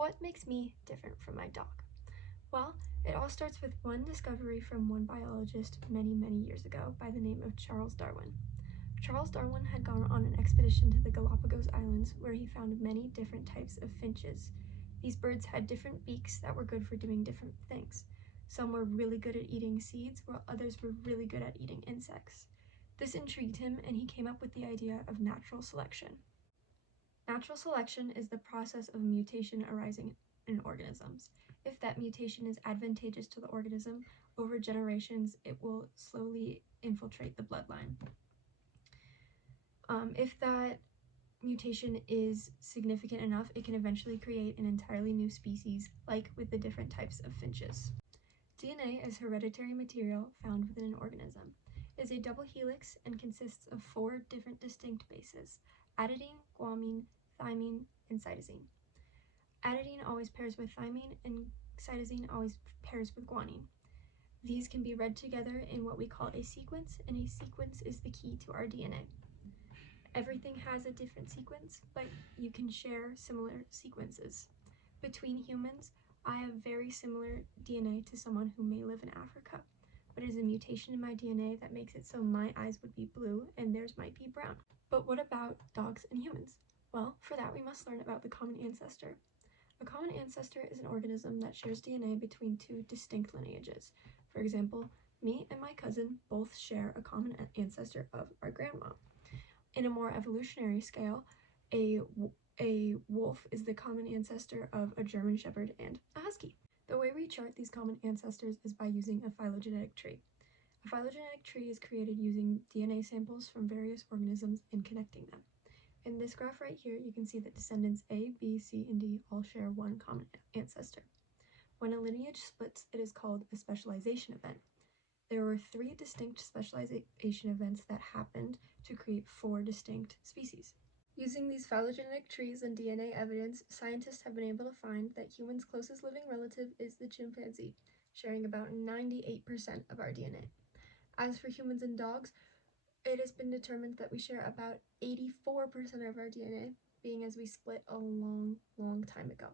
What makes me different from my dog? Well, it all starts with one discovery from one biologist many, many years ago by the name of Charles Darwin. Charles Darwin had gone on an expedition to the Galapagos Islands where he found many different types of finches. These birds had different beaks that were good for doing different things. Some were really good at eating seeds, while others were really good at eating insects. This intrigued him, and he came up with the idea of natural selection. Natural selection is the process of mutation arising in organisms. If that mutation is advantageous to the organism, over generations it will slowly infiltrate the bloodline. If that mutation is significant enough, it can eventually create an entirely new species, like with the different types of finches. DNA is hereditary material found within an organism. It is a double helix and consists of 4 different distinct bases: adenine, guanine, thymine, and cytosine. Adenine always pairs with thymine, and cytosine always pairs with guanine. These can be read together in what we call a sequence, and a sequence is the key to our DNA. Everything has a different sequence, but you can share similar sequences. Between humans, I have very similar DNA to someone who may live in Africa, but it is a mutation in my DNA that makes it so my eyes would be blue and theirs might be brown. But what about dogs and humans? Well, for that we must learn about the common ancestor. A common ancestor is an organism that shares DNA between 2 distinct lineages. For example, me and my cousin both share a common ancestor of our grandma. In a more evolutionary scale, a wolf is the common ancestor of a German Shepherd and a Husky. The way we chart these common ancestors is by using a phylogenetic tree. A phylogenetic tree is created using DNA samples from various organisms and connecting them. In this graph right here, you can see that descendants A, B, C, and D all share one common ancestor. When a lineage splits, it is called a specialization event. There were 3 distinct specialization events that happened to create 4 distinct species. Using these phylogenetic trees and DNA evidence, scientists have been able to find that humans' closest living relative is the chimpanzee, sharing about 98% of our DNA. As for humans and dogs, it has been determined that we share about 84% of our DNA, being as we split a long, long time ago.